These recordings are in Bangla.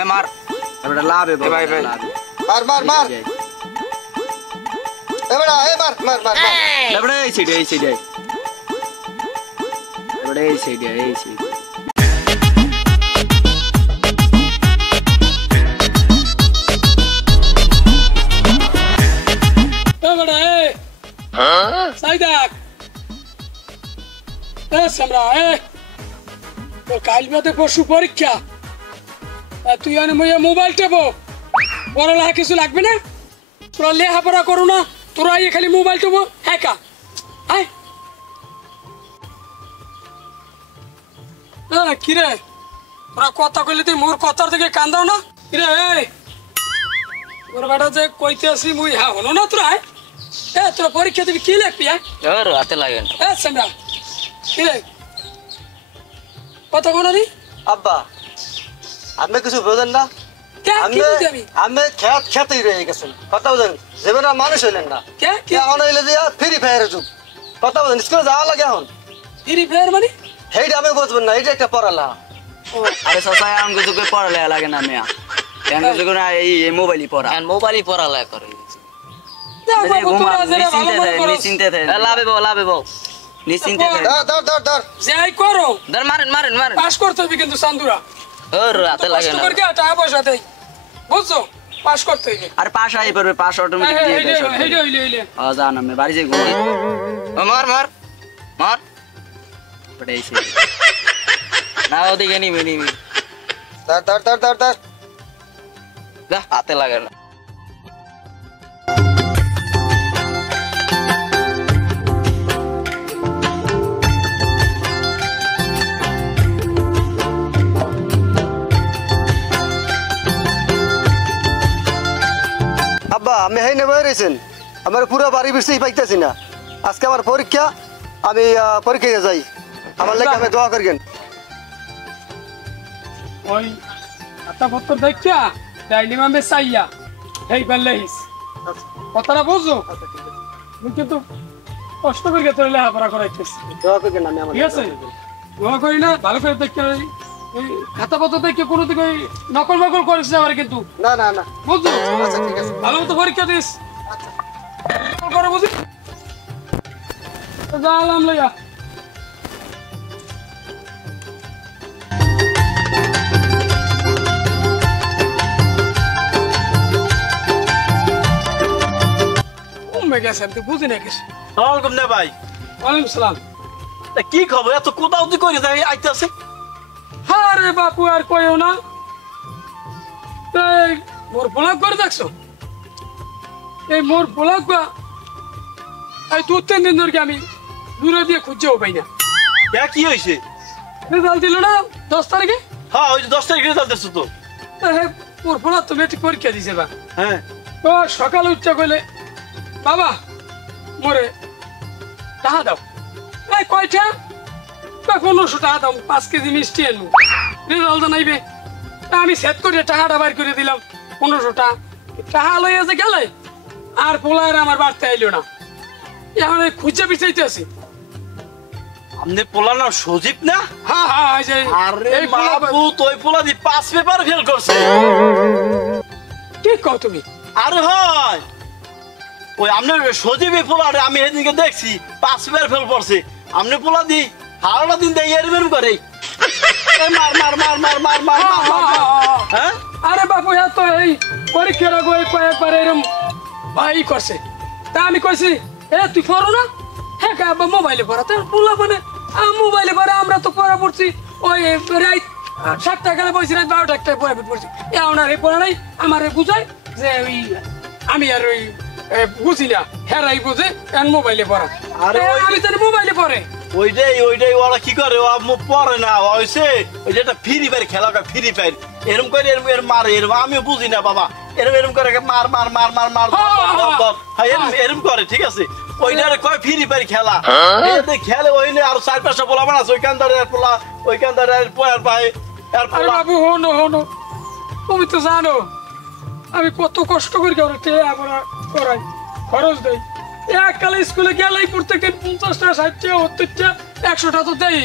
এ মার এবারে লাভে এ ভাই ভাই মার মার মার এবারে এ মার মার মার এবারে এই সাইডে এবারে এই সাইডে এবারে সাইদাক সামরা তোর কাল বাদে পরশু পরীক্ষা তুই মোবাইল টেপো পড়ালেখা কিছু লাগবে না তোরা লেখাপড়া করো না তোরা খালি মোবাইল টেপো একা আয় কিরে তোরা কথা কইলে তুই মোর কথার থেকে কান্দাও না কিরে ওর বেটা যে কইতে আসি মুই হ্যাঁ হলো না তোরা তোরা পরীক্ষা দিবি কি লিখবি হাতে লাগে সামরা কিরে কথা বলো নি আব্বা আপনি কিছু বোঝেন না আমি খেতেই রয়ে গেছেন কথা বোঝেন যেমন মানুষ হইলেন না এখন হইলে যে ফ্রি ফায়ারের যুগ কথা বোঝেন স্কুলে যাওয়া লাগে এখন ফ্রি ফায়ার মানে সেইটা আমি বুঝবেন না এইটা একটা পড়ালা আরে সসাই আম কিছু করে পড়ালেখা লাগে না মিয়া কেন কিছু করে এই মোবাইলই পড়ালেখা করে নিশ্চিন্তে লাভে বল নিশ্চিন্তে যাই করো মারেন পাস করতে হবে কিন্তু চান্দুরা হাতে লাগে না টাকা পয়সা দেয় বুঝছো পাস করতে হবে আর পাশ আই পড়বে পাশ অটোমেটিক দিয়ে দেয় জান আমি বাড়ি যাই ঘুমাই মার পড়াইছি না ওদিকে নিবি ধর হাতে লাগে না আব্বা আমি হেই নেবে রয়েছেন আমার পুরো বাড়ি বেশি পাইতেছি না আজকে আমার পরীক্ষা আমি পরীক্ষায় যাই আমার লেগে আমি দোয়া করিয়েন ওই আটা পত্র দেখা ডাইলি মামে চাইয়া হেই পারলেইস কথাটা বুঝো কিন্তু কষ্ট করে তোর লেখাপড়া করাইতেছি দোয়া করিয়েন আমি আমার ঠিক আছে দোয়া করি না ভালো করে দেখতে খাতা পত্র দেখে কোনো দিকে নকল করিস না আমার কিন্তু না বুঝছো আচ্ছা ঠিক আছে ভালো মতো পরীক্ষা দিস করে বুঝি যালাম লইয়া বুঝি না কিছু ওয়ালাইকুম না ভাই ওয়ালাইকুম সালাম কি খবর এত কোথাও তুই করে যাই আইতাছে আরে বাপু আর কইও না এই মোর ব্লগ করে দেখছো এই মোর ব্লগ এই 2-3 দিন ধরে আমি দূরে দিয়ে খুঁজেও পাই না কি হয়েছে রেজাল্ট দিল না 10 তারিখে হ্যাঁ ওই 10 তারিখে রেজাল্ট দিছো তো মোর ব্লগ তো মেট্রিক পরীক্ষা দিছে বা হ্যাঁ ও সকাল উঠতে কইলে বাবা মোরে টাকা দাও এই কয়টা 1500 টাকা দাও 5 কেজি মিষ্টি আনবো রেজাল্ট নাইবে আমি সেট করে টাকাটা বাইর করে দিলাম 1500 টাকা লইয়া যে গেলে আর পোলার আমার বাড়তে আইলো না এখন খুঁজে পিছাইতে আছি আমনে পোলা না সজীব না হ্যাঁ আরে বাবু তুই পোলা দি 5 পেপার ফেল করছে কি কও তুমি আরে হয় ওই আমনে সজীব পোলা আমি এদিকে দেখছি 5 পেপার ফেল করছে আমনে পোলা দি হাওড়া দিন দেই এরম করে মার হ্যাঁ আরে বাবু এত এই পরীক্ষার আগে কয়েকবার এরম ভাই করছে তা আমি কইছি তুই পড়ো না হ্যাঁ আব্বা মোবাইলে পড়া তো পোলা মানে মোবাইলে পড়া আমরা তো পড়া পড়ছি ওই রাত 7টা গেলে বসি রাত 12টা একটা পড়ছি এখন আর এই পড়া নাই আমার বুঝাই যে ওই আমি আর ওই বুঝি না হেরাই বুঝে এখন মোবাইলে পড়া আরে আমি জানি মোবাইলে পড়ে ওইটাই ওরা কি করে পড়ে না হয়েছে ওই যেটা ফ্রি ফায়ার খেলা ফ্রি ফায়ার এরম করে এরম মারে এরম আমিও বুঝি না বাবা এরম করে মার এরম করে ঠিক আছে ওইটারে কয় ফ্রি ফায়ার খেলা খেলে ওই আর 4-5টা পোলা বানাস ওইখান ধরে পোলা ওইখান ধরে পয়ার পায় বাবু হনো তুমি তো জানো আমি কত কষ্ট করি আমরা করাই খরচ দেই এককালে স্কুলে গেলেই প্রত্যেকদিন 50টা 60টা 70টা 100টা তো দেই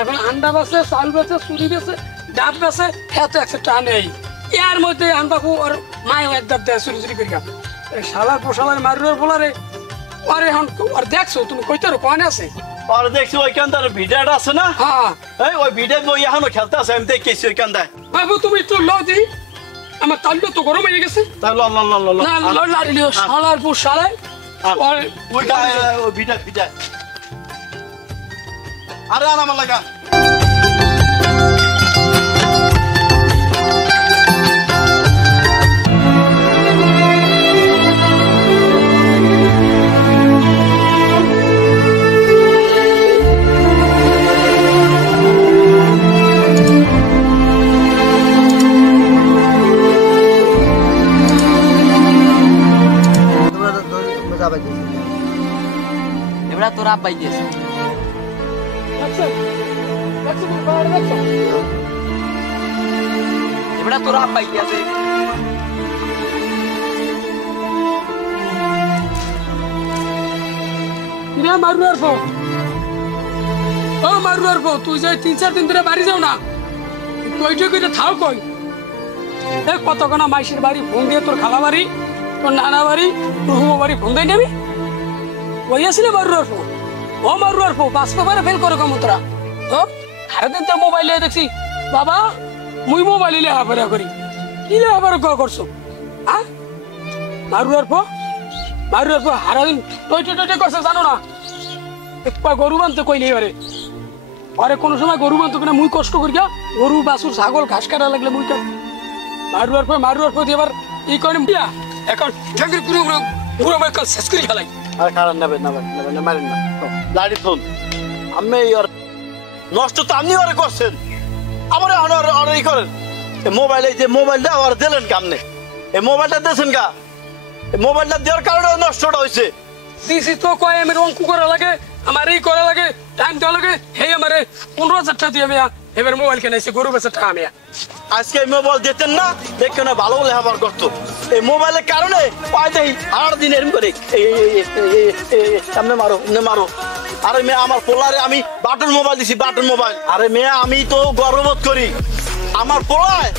এখন আন্ডা বেচে চাল বেচে চুরি বেচে ডাব বেচে এত 100 টাকা নেই ইয়ার মধ্যে আনবাবু ওর মায়ও একদম দেয় চুরি চুরি করিয়া এই শালার পোশালার মারুর বলারে আরে এখন আর দেখছো তুমি কইতারো কোন আছে আর দেখছি ওইখানটার ভিডিওটা আছে না হ্যাঁ এই ওই ভিডিও ওই এখনো খেলতে আছে আমি দেখেছি ওইখানটায় বাবু তুমি একটু লজি আমার তালটা তো গরম হয়ে গেছে তাই ল না লড়লিও শালার পোশালায় আর ওইটা ওই ভিডিও আরে আনা আমার লাগা এবার তোর আব্বাই দিয়েছে দেখছো দেখছো তুমি বাড়ি দেখছো এবার তোর আব্বাই দিয়েছে কিরা মারুয়ার ফো ও মারুয়ার ফো তুই যে 3-4 দিন ধরে বাড়ি যাও না কইটা কইটা থাও কই এ কতক্ষণ মাইসির বাড়ি ফোন দিয়ে তোর খালা বাড়ি তোর নানা বাড়ি তোর হুমো বাড়ি ফোন দেয় নেবি ওই আসলে মারুয়ার ফো ও মারুয়ার ফো বাস্তবারে ফেল করে কম তোরা ও সারাদিন তো মোবাইলে দেখছি বাবা মুই মোবাইলে লেখাপড়া করি কি লেখাপড়া করছো হ্যাঁ মারুয়ার ফো সারাদিন টইটে করছে জানো না গরু বানতে কই নেই আরে আরে কোনো সময় গরু বানতে কিনা মুই কষ্ট করি গরু বাছুর ছাগল ঘাস কাটা লাগলে মুই মারুয়ার পর এবার ই করে দিয়া এখন ঢাঙ্গির পুরো পুরো আমার কাল শেষ করে খেলাই আর কারণ নেবে মারেন না লাড়ি ফোন আমি আর নষ্ট তো আপনি ওরে করছেন আমার আর ই করেন মোবাইল এই যে মোবাইলটা আর দিলেন কামনে এই মোবাইলটা দিয়েছেন কা মোবাইলটা দেওয়ার কারণে নষ্টটা হয়েছে দিছি তো কয় আমি অঙ্কু করা লাগে আমার এই করা লাগে টাইম দেওয়া লাগে হে আমারে 15,000 টাকা দিয়ে আমি এবার মোবাইল কিনেছি গরু বেচার টাকা আমি আজকে মোবাইল দিতেন না দেখে না ভালো লেখাবার করতো এই মোবাইলের কারণে পাই দেই আর দিন এরকম করে সামনে মারো আরে মেয়ে আমার পোলারে আমি বাটন মোবাইল দিছি বাটন মোবাইল আরে মেয়ে আমি তো গর্ববোধ করি আমার পোলায়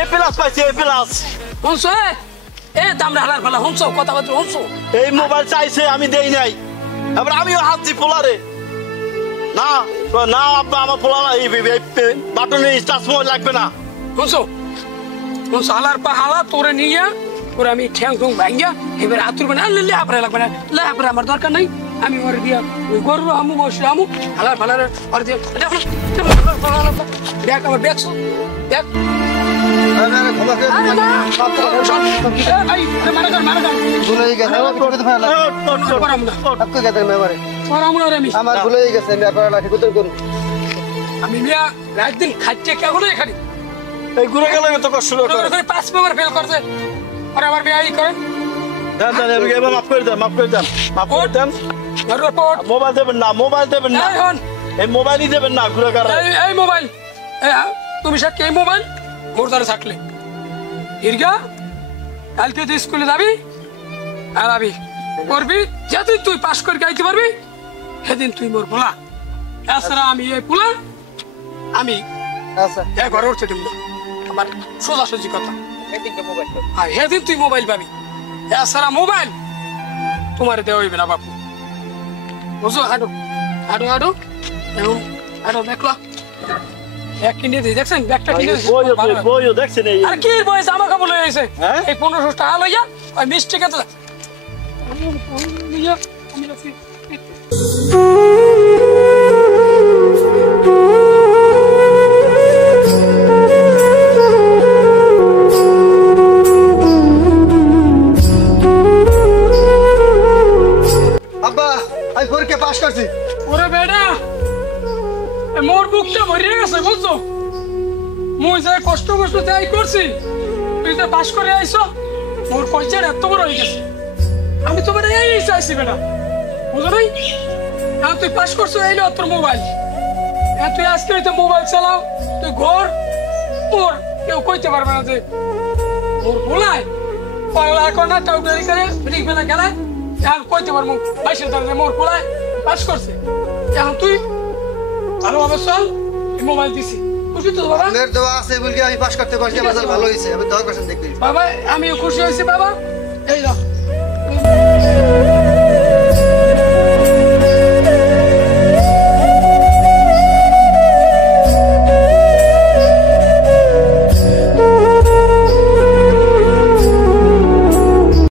A+ পাইছে A+ শুনছো এ দামরা হালার ফেলা শুনছো কথা বলছো শুনছো এই মোবাইল চাইছে আমি দেই নাই এবার আমিও হাত দিই পোলারে না না আব্বা আমার পোলা এই বাটনে টাচ মোবাইল লাগবে না শুনছো হালার পা হালা তোরে নিয়ে ওরে আমি ঠ্যাং ঠুং ভাঙ্গিয়া এবার আতুর মানে লেহাপড়া লাগবে না লেহাপড়া আমার দরকার নাই আমি ওরে দিয়া ওই গরু আমু বসে আমু হালার ফালার ওরে দিয়ে দেখ আমার দেখছো দেখ আমার ভুলে গেছে আমি আপনার লাঠি কোথায় করুন আমি রাত দিন খাচ্ছে কেমন এখানে এই ঘুরে গেলে তো কষ্ট করে 5 পেপার ফেল করছে আর আমার মেয়ে এই করেন মাফ করে দেন মোবাইল দেবেন না এই মোবাইলই দেবেন না ঘুরে গেলে এই মোবাইল তুমি সাথে এই মোবাইল মোর দ্বারা থাকলে ইরগা কালকে তুই স্কুলে যাবি আর আবি করবি যেদিন তুই পাস করে গাইতে পারবি সেদিন তুই মোর পোলা এছাড়া আমি এই পোলা আমি ঘরে উঠতে দিব আমার সোজাসুজি কথা সেদিন তুই মোবাইল পাবি এছাড়া মোবাইল তোমার দেওয়া হইবে না বাপু বুঝো হাঁটো দেখলো এক কিনে দিই দেখছেন ব্যাগটা কিনে বইও দেখছেন এই আর কি বই জামা কাপড় লয়ে আইছে এই 1500 টাকা লইয়া ওই মিষ্টি খেতে আব্বা আমি পরীক্ষা পাস করছি ওরে বেটা মোর বুকটা ভরিয়ে গেছে বুঝছো মুই যে কষ্ট যাই করছি তুই তো পাস করে আইছো মোর পয়সার এত বড় হয়ে গেছে আমি তোমার এই চাইছি বেটা বুঝো নাই তুই পাস করছো এইলো তোর মোবাইল তুই আজকে হইতে মোবাইল চালাও তুই ঘর মোর কেউ কইতে পারবে না যে মোর ভুলায় পাগলা কোনা টাউটারি করে ব্রিক বেলা গেলে এখন কইতে পারবো বাইশের দাঁড়িয়ে মোর ভুলায় পাস করছে এখন তুই ভালোভাবে চল মোবাইল দিছি খুশি তো বাবা আপনার দোয়া আছে বলে আমি পাস করতে পারছি আমার ভালো হয়েছে আমি দোয়া করছেন দেখবেন বাবা আমিও খুশি হয়েছি বাবা এই নাও